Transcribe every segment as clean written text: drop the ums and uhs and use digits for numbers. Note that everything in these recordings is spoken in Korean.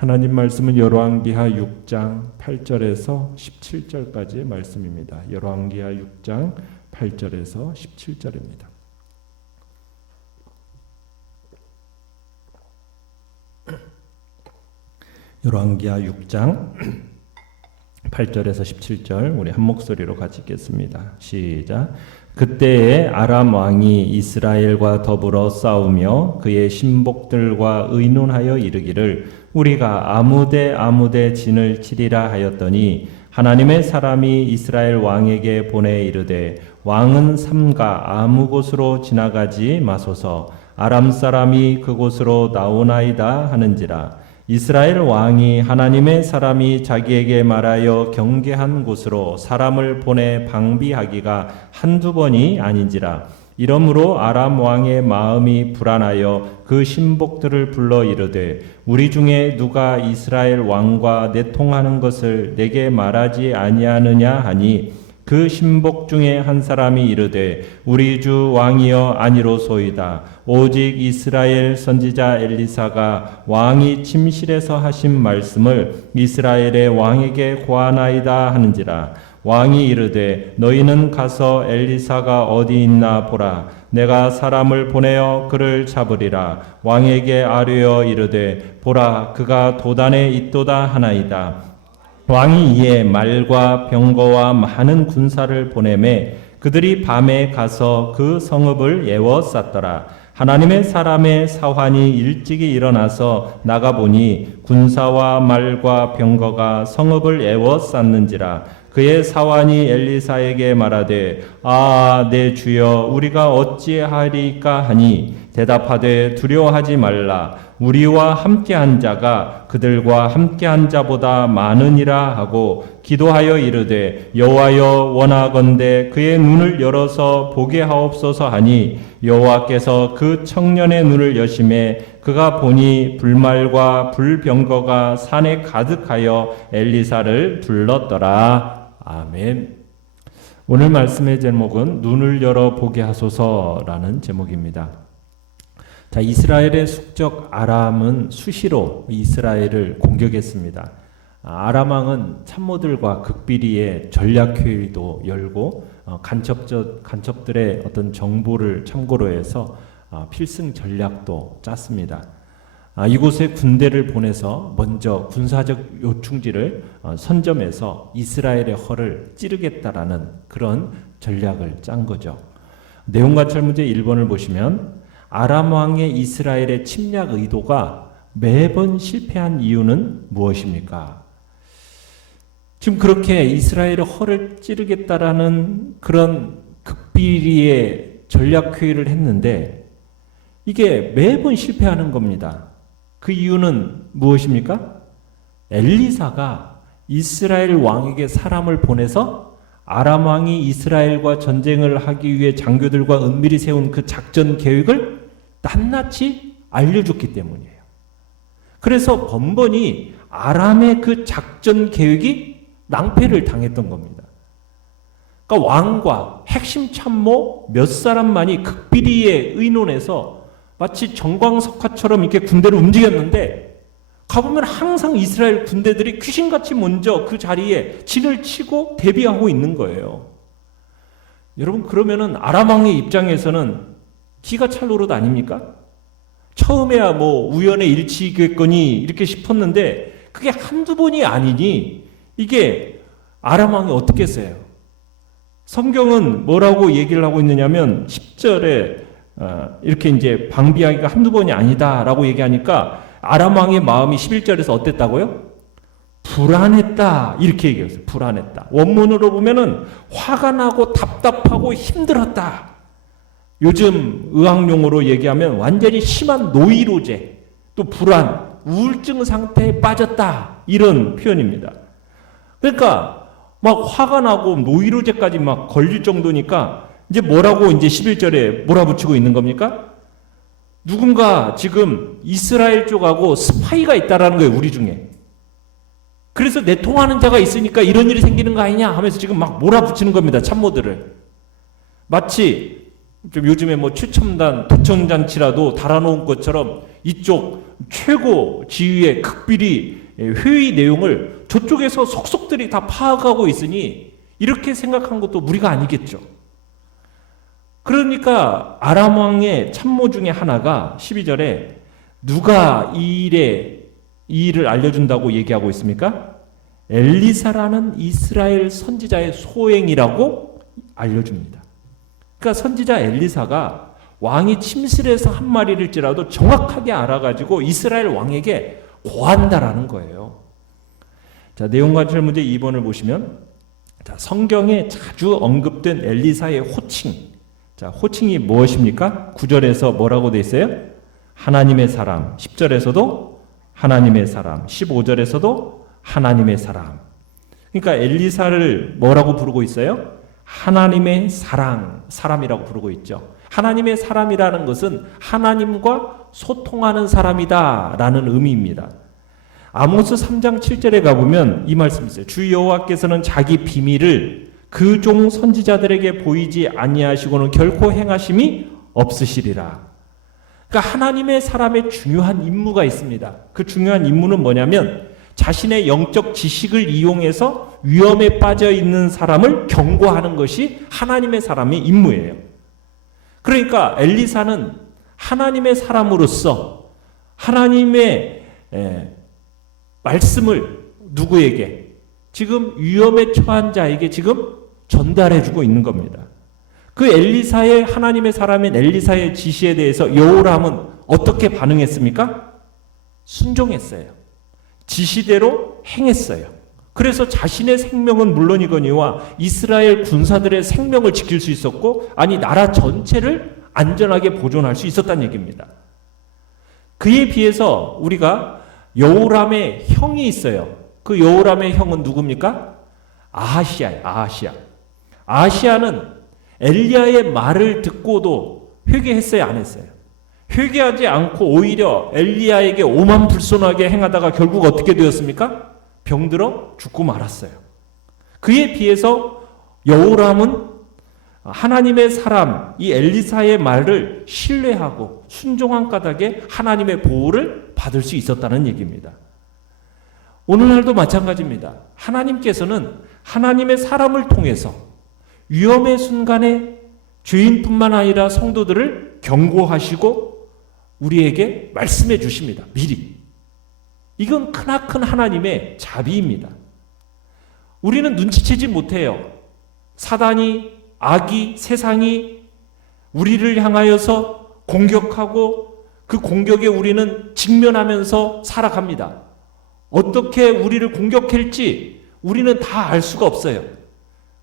하나님 말씀은 열왕기하 6장 8절에서 17절까지의 말씀입니다. 열왕기하 6장 8절에서 17절입니다. 열왕기하 6장 8절에서 17절 우리 한 목소리로 같이 읽겠습니다. 시작. 그때에 아람 왕이 이스라엘과 더불어 싸우며 그의 신복들과 의논하여 이르기를 우리가 아무데 진을 치리라 하였더니 하나님의 사람이 이스라엘 왕에게 보내 이르되 왕은 삼가 아무 곳으로 지나가지 마소서 아람 사람이 그곳으로 나오나이다 하는지라. 이스라엘 왕이 하나님의 사람이 자기에게 말하여 경계한 곳으로 사람을 보내 방비하기가 한두 번이 아닌지라. 이러므로 아람 왕의 마음이 불안하여 그 신복들을 불러 이르되 우리 중에 누가 이스라엘 왕과 내통하는 것을 내게 말하지 아니하느냐 하니 그 신복 중에 한 사람이 이르되 우리 주 왕이여 아니로소이다. 오직 이스라엘 선지자 엘리사가 왕이 침실에서 하신 말씀을 이스라엘의 왕에게 고하나이다 하는지라. 왕이 이르되 너희는 가서 엘리사가 어디 있나 보라. 내가 사람을 보내어 그를 잡으리라. 왕에게 아뢰어 이르되 보라 그가 도단에 있도다 하나이다. 왕이 이에 말과 병거와 많은 군사를 보내매 그들이 밤에 가서 그 성읍을 에워쌌더라. 하나님의 사람의 사환이 일찍이 일어나서 나가보니 군사와 말과 병거가 성읍을 에워쌌는지라. 그의 사환이 엘리사에게 말하되 내 주여 우리가 어찌하리까 하니 대답하되 두려워하지 말라. 우리와 함께한 자가 그들과 함께한 자보다 많으니라 하고 기도하여 이르되 여호와여 원하건대 그의 눈을 열어서 보게 하옵소서 하니 여호와께서 그 청년의 눈을 여심해 그가 보니 불말과 불병거가 산에 가득하여 엘리사를 불렀더라. 아멘. 오늘 말씀의 제목은 눈을 열어 보게 하소서라는 제목입니다. 자, 이스라엘의 숙적 아람은 수시로 이스라엘을 공격했습니다. 아람 왕은 참모들과 극비리의 전략회의도 열고 간첩들의 어떤 정보를 참고로 해서 필승 전략도 짰습니다. 이곳에 군대를 보내서 먼저 군사적 요충지를 선점해서 이스라엘의 허를 찌르겠다라는 그런 전략을 짠 거죠. 내용관찰문제 1번을 보시면 아람 왕의 이스라엘의 침략 의도가 매번 실패한 이유는 무엇입니까? 지금 그렇게 이스라엘의 허를 찌르겠다라는 그런 극비리의 전략회의를 했는데 이게 매번 실패하는 겁니다. 그 이유는 무엇입니까? 엘리사가 이스라엘 왕에게 사람을 보내서 아람 왕이 이스라엘과 전쟁을 하기 위해 장교들과 은밀히 세운 그 작전 계획을 낱낱이 알려줬기 때문이에요. 그래서 번번이 아람의 그 작전 계획이 낭패를 당했던 겁니다. 그러니까 왕과 핵심 참모 몇 사람만이 극비리에 의논해서 마치 정광석화처럼 이렇게 군대를 움직였는데 가보면 항상 이스라엘 군대들이 귀신같이 먼저 그 자리에 진을 치고 대비하고 있는 거예요. 여러분 그러면은 아람 왕의 입장에서는 기가 찰 노릇 아닙니까? 처음에야 뭐 우연의 일치겠거니 이렇게 싶었는데 그게 한두 번이 아니니 이게 아람 왕이 어떻게 했어요? 성경은 뭐라고 얘기를 하고 있느냐면 10절에 이렇게 이제 방비하기가 한두 번이 아니다라고 얘기하니까 아람 왕의 마음이 11절에서 어땠다고요? 불안했다 이렇게 얘기했어요. 불안했다. 원문으로 보면은 화가 나고 답답하고 힘들었다. 요즘 의학용어로 얘기하면 완전히 심한 노이로제, 또 불안, 우울증 상태에 빠졌다 이런 표현입니다. 그러니까 막 화가 나고 노이로제까지 막 걸릴 정도니까 이제 뭐라고 이제 11절에 몰아붙이고 있는 겁니까? 누군가 지금 이스라엘 쪽하고 스파이가 있다라는 거예요, 우리 중에. 그래서 내통하는 자가 있으니까 이런 일이 생기는 거 아니냐 하면서 지금 막 몰아붙이는 겁니다, 참모들을. 마치 좀 요즘에 뭐 최첨단 도청장치라도 달아놓은 것처럼 이쪽 최고 지휘의 극비리 회의 내용을 저쪽에서 속속들이 다 파악하고 있으니 이렇게 생각한 것도 무리가 아니겠죠. 그러니까 아람 왕의 참모 중에 하나가 12절에 누가 이 일을 알려준다고 얘기하고 있습니까? 엘리사라는 이스라엘 선지자의 소행이라고 알려줍니다. 그러니까 선지자 엘리사가 왕이 침실에서 한 말일지라도 정확하게 알아가지고 이스라엘 왕에게 고한다라는 거예요. 자, 내용관찰 문제 2번을 보시면, 자, 성경에 자주 언급된 엘리사의 호칭. 자, 호칭이 무엇입니까? 9절에서 뭐라고 돼 있어요? 하나님의 사람. 10절에서도 하나님의 사람. 15절에서도 하나님의 사람. 그러니까 엘리사를 뭐라고 부르고 있어요? 하나님의 사람이라고 부르고 있죠. 하나님의 사람이라는 것은 하나님과 소통하는 사람이다라는 의미입니다. 아모스 3장 7절에 가보면 이 말씀이 있어요. 주 여호와께서는 자기 비밀을 그 종 선지자들에게 보이지 아니하시고는 결코 행하심이 없으시리라. 그러니까 하나님의 사람의 중요한 임무가 있습니다. 그 중요한 임무는 뭐냐면 자신의 영적 지식을 이용해서 위험에 빠져 있는 사람을 경고하는 것이 하나님의 사람의 임무예요. 그러니까 엘리사는 하나님의 사람으로서 하나님의 말씀을 누구에게? 지금 위험에 처한 자에게 지금 전달해주고 있는 겁니다. 그 엘리사의 하나님의 사람인 엘리사의 지시에 대해서 여호람은 어떻게 반응했습니까? 순종했어요. 지시대로 행했어요. 그래서 자신의 생명은 물론이거니와 이스라엘 군사들의 생명을 지킬 수 있었고, 아니 나라 전체를 안전하게 보존할 수 있었다는 얘기입니다. 그에 비해서 우리가 여호람의 형이 있어요. 그 여호람의 형은 누굽니까? 아하시아예요. 아하시아는 엘리야의 말을 듣고도 회개했어요, 안 했어요? 회개하지 않고 오히려 엘리야에게 오만불손하게 행하다가 결국 어떻게 되었습니까? 병들어 죽고 말았어요. 그에 비해서 여호람은 하나님의 사람, 이 엘리사의 말을 신뢰하고 순종한 까닭에 하나님의 보호를 받을 수 있었다는 얘기입니다. 오늘날도 마찬가지입니다. 하나님께서는 하나님의 사람을 통해서 위험의 순간에 죄인뿐만 아니라 성도들을 경고하시고 우리에게 말씀해 주십니다. 미리. 이건 크나큰 하나님의 자비입니다. 우리는 눈치채지 못해요. 사단이, 악이, 세상이 우리를 향하여서 공격하고 그 공격에 우리는 직면하면서 살아갑니다. 어떻게 우리를 공격할지 우리는 다 알 수가 없어요.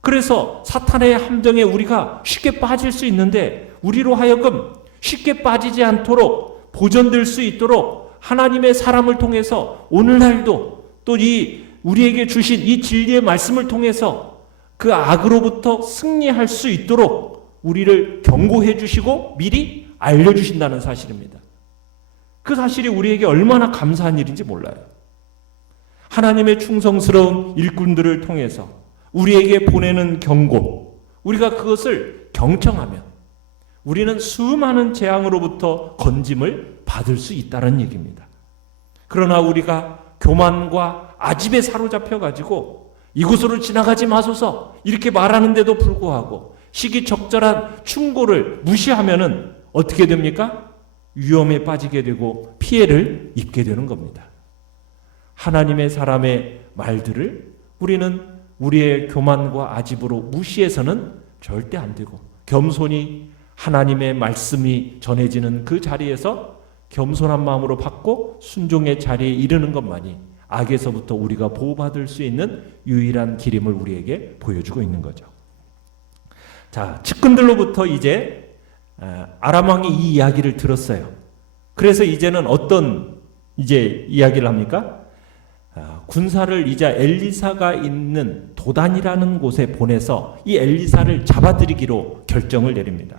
그래서 사탄의 함정에 우리가 쉽게 빠질 수 있는데, 우리로 하여금 쉽게 빠지지 않도록 보존될 수 있도록 하나님의 사람을 통해서 오늘날도 또 이 우리에게 주신 이 진리의 말씀을 통해서 그 악으로부터 승리할 수 있도록 우리를 경고해 주시고 미리 알려주신다는 사실입니다. 그 사실이 우리에게 얼마나 감사한 일인지 몰라요. 하나님의 충성스러운 일꾼들을 통해서 우리에게 보내는 경고, 우리가 그것을 경청하면 우리는 수많은 재앙으로부터 건짐을 받을 수 있다는 얘기입니다. 그러나 우리가 교만과 아집에 사로잡혀가지고 이곳으로 지나가지 마소서 이렇게 말하는데도 불구하고 시기적절한 충고를 무시하면은 어떻게 됩니까? 위험에 빠지게 되고 피해를 입게 되는 겁니다. 하나님의 사람의 말들을 우리는 우리의 교만과 아집으로 무시해서는 절대 안 되고, 겸손히 하나님의 말씀이 전해지는 그 자리에서 겸손한 마음으로 받고 순종의 자리에 이르는 것만이 악에서부터 우리가 보호받을 수 있는 유일한 길임을 우리에게 보여주고 있는 거죠. 자, 측근들로부터 이제 아람 왕이 이 이야기를 들었어요. 그래서 이제는 어떤 이야기를 합니까? 군사를 이제 엘리사가 있는 도단이라는 곳에 보내서 이 엘리사를 잡아들이기로 결정을 내립니다.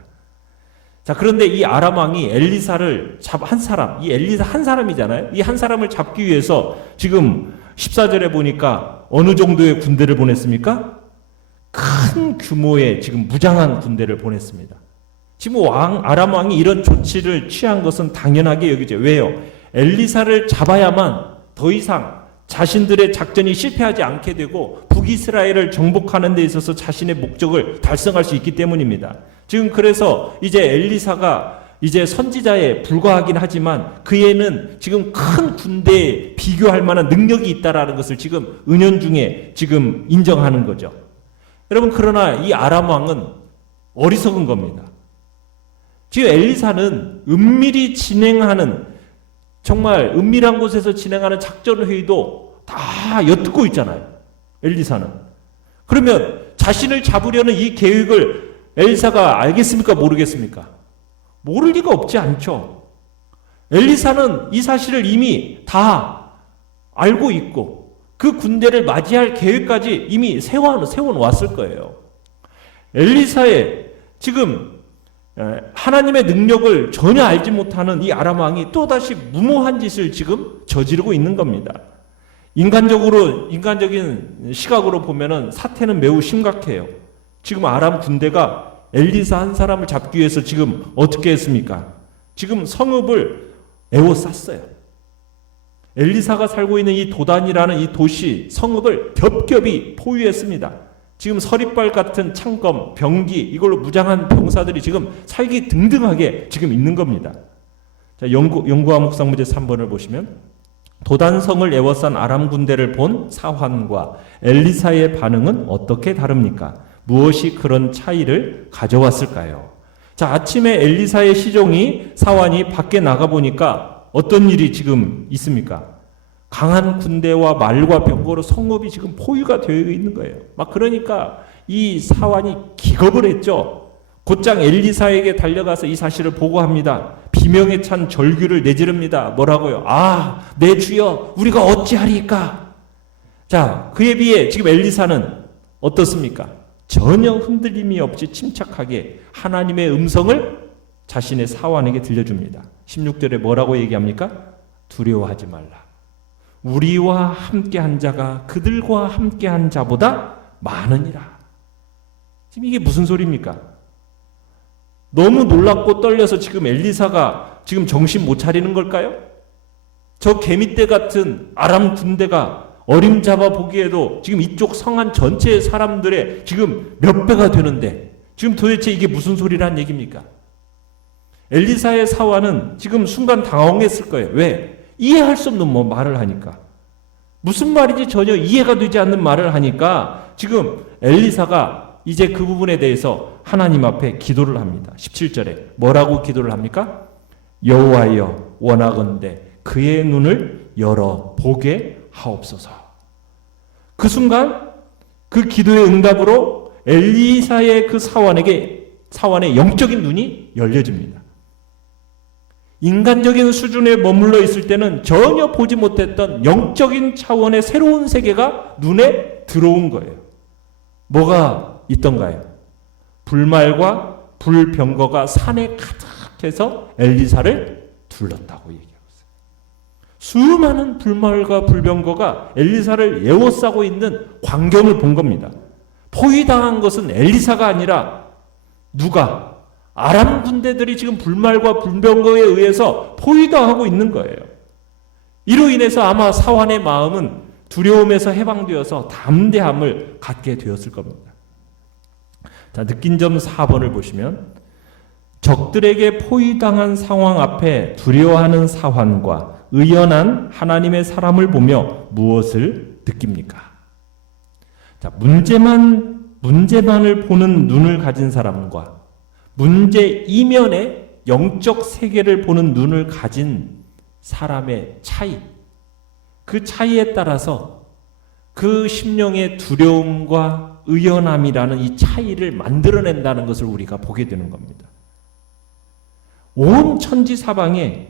자, 그런데 이 아람 왕이 엘리사를 이 엘리사 한 사람이잖아요. 이 한 사람을 잡기 위해서 지금 14절에 보니까 어느 정도의 군대를 보냈습니까? 큰 규모의 지금 무장한 군대를 보냈습니다. 지금 아람 왕이 이런 조치를 취한 것은 당연하게 여기죠. 왜요? 엘리사를 잡아야만 더 이상 자신들의 작전이 실패하지 않게 되고 북이스라엘을 정복하는 데 있어서 자신의 목적을 달성할 수 있기 때문입니다. 지금 그래서 이제 엘리사가 이제 선지자에 불과하긴 하지만 그에는 지금 큰 군대에 비교할 만한 능력이 있다라는 것을 지금 은연중에 지금 인정하는 거죠. 여러분, 그러나 이 아람 왕은 어리석은 겁니다. 지금 엘리사는 은밀히 진행하는, 정말 은밀한 곳에서 진행하는 작전 회의도 다 엿듣고 있잖아요. 엘리사는. 그러면 자신을 잡으려는 이 계획을 엘리사가 알겠습니까? 모르겠습니까? 모를 리가 없지 않죠. 엘리사는 이 사실을 이미 다 알고 있고 그 군대를 맞이할 계획까지 이미 세워놓았을 거예요. 엘리사의 지금 하나님의 능력을 전혀 알지 못하는 이 아람 왕이 또다시 무모한 짓을 지금 저지르고 있는 겁니다. 인간적인 시각으로 보면은 사태는 매우 심각해요. 지금 아람 군대가 엘리사 한 사람을 잡기 위해서 지금 어떻게 했습니까? 지금 성읍을 에워쌌어요. 엘리사가 살고 있는 이 도단이라는 이 도시, 성읍을 겹겹이 포위했습니다. 지금 서리빨 같은 창검, 병기, 이걸로 무장한 병사들이 지금 살기 등등하게 지금 있는 겁니다. 자, 연구와 묵상 문제 3번을 보시면, 도단성을 에워싼 아람 군대를 본 사환과 엘리사의 반응은 어떻게 다릅니까? 무엇이 그런 차이를 가져왔을까요? 자, 아침에 엘리사의 시종이 사환이 밖에 나가보니까 어떤 일이 지금 있습니까? 강한 군대와 말과 병거로 성읍이 지금 포위가 되어 있는 거예요. 막 그러니까 이 사환이 기겁을 했죠. 곧장 엘리사에게 달려가서 이 사실을 보고합니다. 비명에 찬 절규를 내지릅니다. 뭐라고요? 아, 내 주여, 우리가 어찌하리까? 자, 그에 비해 지금 엘리사는 어떻습니까? 전혀 흔들림이 없이 침착하게 하나님의 음성을 자신의 사환에게 들려줍니다. 16절에 뭐라고 얘기합니까? 두려워하지 말라. 우리와 함께한 자가 그들과 함께한 자보다 많으니라. 지금 이게 무슨 소리입니까? 너무 놀랍고 떨려서 지금 엘리사가 지금 정신 못 차리는 걸까요? 저 개미떼 같은 아람 군대가 어림잡아 보기에도 지금 이쪽 성안 전체의 사람들의 지금 몇 배가 되는데 지금 도대체 이게 무슨 소리란 얘기입니까? 엘리사의 사환은 지금 순간 당황했을 거예요. 왜? 이해할 수 없는 말을 하니까. 무슨 말인지 전혀 이해가 되지 않는 말을 하니까 지금 엘리사가 이제 그 부분에 대해서 하나님 앞에 기도를 합니다. 17절에 뭐라고 기도를 합니까? 여호와여, 원하건대 그의 눈을 열어 보게 하옵소서. 그 순간 그 기도의 응답으로 엘리사의 그 사환의 영적인 눈이 열려집니다. 인간적인 수준에 머물러 있을 때는 전혀 보지 못했던 영적인 차원의 새로운 세계가 눈에 들어온 거예요. 뭐가 있던가요? 불말과 불병거가 산에 가득해서 엘리사를 둘렀다고 얘기하고 있어요. 수많은 불말과 불병거가 엘리사를 에워싸고 있는 광경을 본 겁니다. 포위당한 것은 엘리사가 아니라 누가? 아람 군대들이 지금 불말과 불병거에 의해서 포위당하고 있는 거예요. 이로 인해서 아마 사환의 마음은 두려움에서 해방되어서 담대함을 갖게 되었을 겁니다. 자, 느낀 점 4번을 보시면 적들에게 포위당한 상황 앞에 두려워하는 사환과 의연한 하나님의 사람을 보며 무엇을 느낍니까? 자, 문제만을 보는 눈을 가진 사람과 문제 이면의 영적 세계를 보는 눈을 가진 사람의 차이, 그 차이에 따라서 그 심령의 두려움과 의연함이라는 이 차이를 만들어낸다는 것을 우리가 보게 되는 겁니다. 온 천지 사방에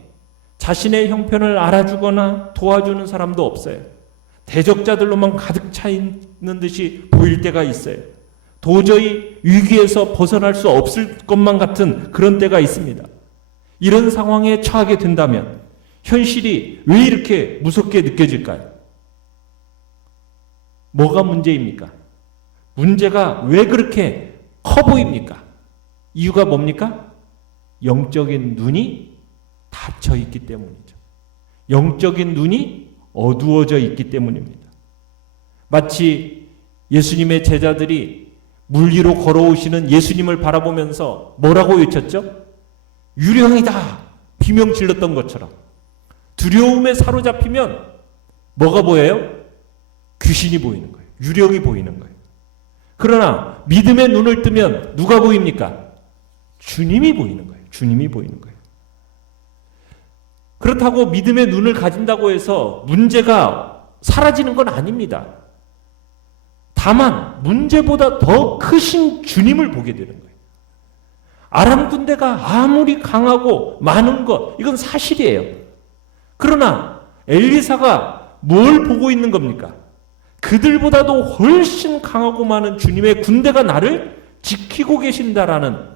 자신의 형편을 알아주거나 도와주는 사람도 없어요. 대적자들로만 가득 차 있는 듯이 보일 때가 있어요. 도저히 위기에서 벗어날 수 없을 것만 같은 그런 때가 있습니다. 이런 상황에 처하게 된다면 현실이 왜 이렇게 무섭게 느껴질까요? 뭐가 문제입니까? 문제가 왜 그렇게 커 보입니까? 이유가 뭡니까? 영적인 눈이 닫혀 있기 때문이죠. 영적인 눈이 어두워져 있기 때문입니다. 마치 예수님의 제자들이 물 위로 걸어오시는 예수님을 바라보면서 뭐라고 외쳤죠? 유령이다! 비명 질렀던 것처럼. 두려움에 사로잡히면 뭐가 보여요? 귀신이 보이는 거예요. 유령이 보이는 거예요. 그러나 믿음의 눈을 뜨면 누가 보입니까? 주님이 보이는 거예요. 주님이 보이는 거예요. 그렇다고 믿음의 눈을 가진다고 해서 문제가 사라지는 건 아닙니다. 다만 문제보다 더 크신 주님을 보게 되는 거예요. 아람 군대가 아무리 강하고 많은 것, 이건 사실이에요. 그러나 엘리사가 뭘 보고 있는 겁니까? 그들보다도 훨씬 강하고 많은 주님의 군대가 나를 지키고 계신다라는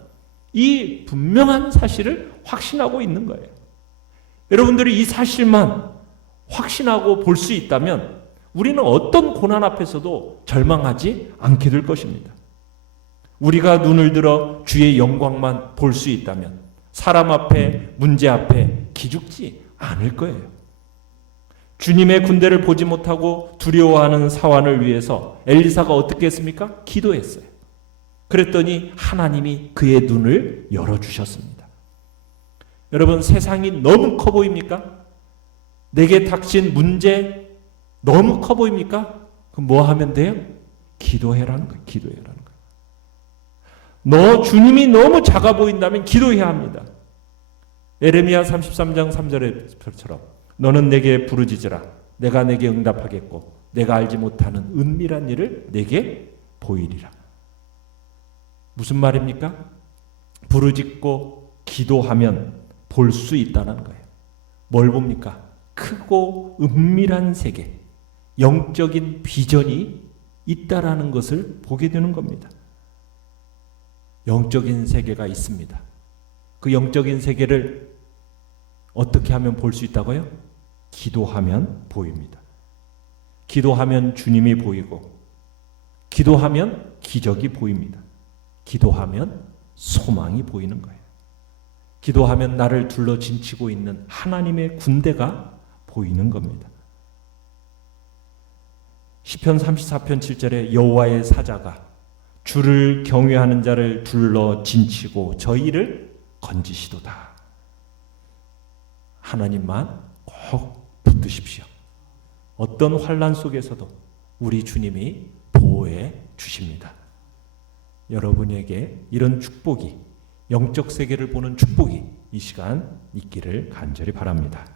이 분명한 사실을 확신하고 있는 거예요. 여러분들이 이 사실만 확신하고 볼 수 있다면 우리는 어떤 고난 앞에서도 절망하지 않게 될 것입니다. 우리가 눈을 들어 주의 영광만 볼 수 있다면 사람 앞에, 문제 앞에 기죽지 않을 거예요. 주님의 군대를 보지 못하고 두려워하는 사환을 위해서 엘리사가 어떻게 했습니까? 기도했어요. 그랬더니 하나님이 그의 눈을 열어주셨습니다. 여러분, 세상이 너무 커 보입니까? 내게 닥친 문제 너무 커 보입니까? 그럼 뭐 하면 돼요? 기도해라는 거예요. 기도해라는 거예요. 주님이 너무 작아 보인다면 기도해야 합니다. 예레미야 33장 3절처럼 너는 내게 부르짖으라. 내가 내게 응답하겠고 내가 알지 못하는 은밀한 일을 내게 보이리라. 무슨 말입니까? 부르짖고 기도하면 볼 수 있다는 거예요. 뭘 봅니까? 크고 은밀한 세계, 영적인 비전이 있다라는 것을 보게 되는 겁니다. 영적인 세계가 있습니다. 그 영적인 세계를 어떻게 하면 볼 수 있다고요? 기도하면 보입니다. 기도하면 주님이 보이고, 기도하면 기적이 보입니다. 기도하면 소망이 보이는 거예요. 기도하면 나를 둘러 진치고 있는 하나님의 군대가 보이는 겁니다. 시편 34편 7절에 여호와의 사자가 주를 경외하는 자를 둘러 진치고 저희를 건지시도다. 하나님만 꼭 붙드십시오. 어떤 환난 속에서도 우리 주님이 보호해 주십니다. 여러분에게 이런 축복이, 영적 세계를 보는 축복이 이 시간 있기를 간절히 바랍니다.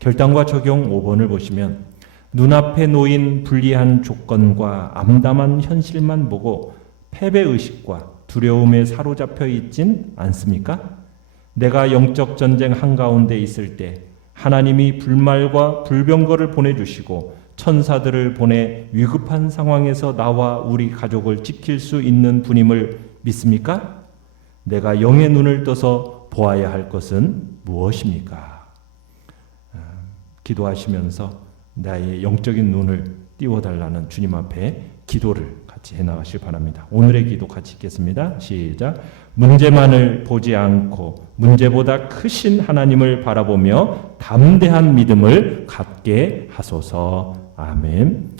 결단과 적용 5번을 보시면 눈앞에 놓인 불리한 조건과 암담한 현실만 보고 패배의식과 두려움에 사로잡혀 있진 않습니까? 내가 영적 전쟁 한가운데 있을 때 하나님이 불말과 불병거를 보내주시고 천사들을 보내 위급한 상황에서 나와 우리 가족을 지킬 수 있는 분임을 믿습니까? 내가 영의 눈을 떠서 보아야 할 것은 무엇입니까? 기도하시면서 나의 영적인 눈을 띄워달라는 주님 앞에 기도를 같이 해나가시기 바랍니다. 오늘의 기도 같이 읽겠습니다. 시작. 문제만을 보지 않고 문제보다 크신 하나님을 바라보며 담대한 믿음을 갖게 하소서. 아멘.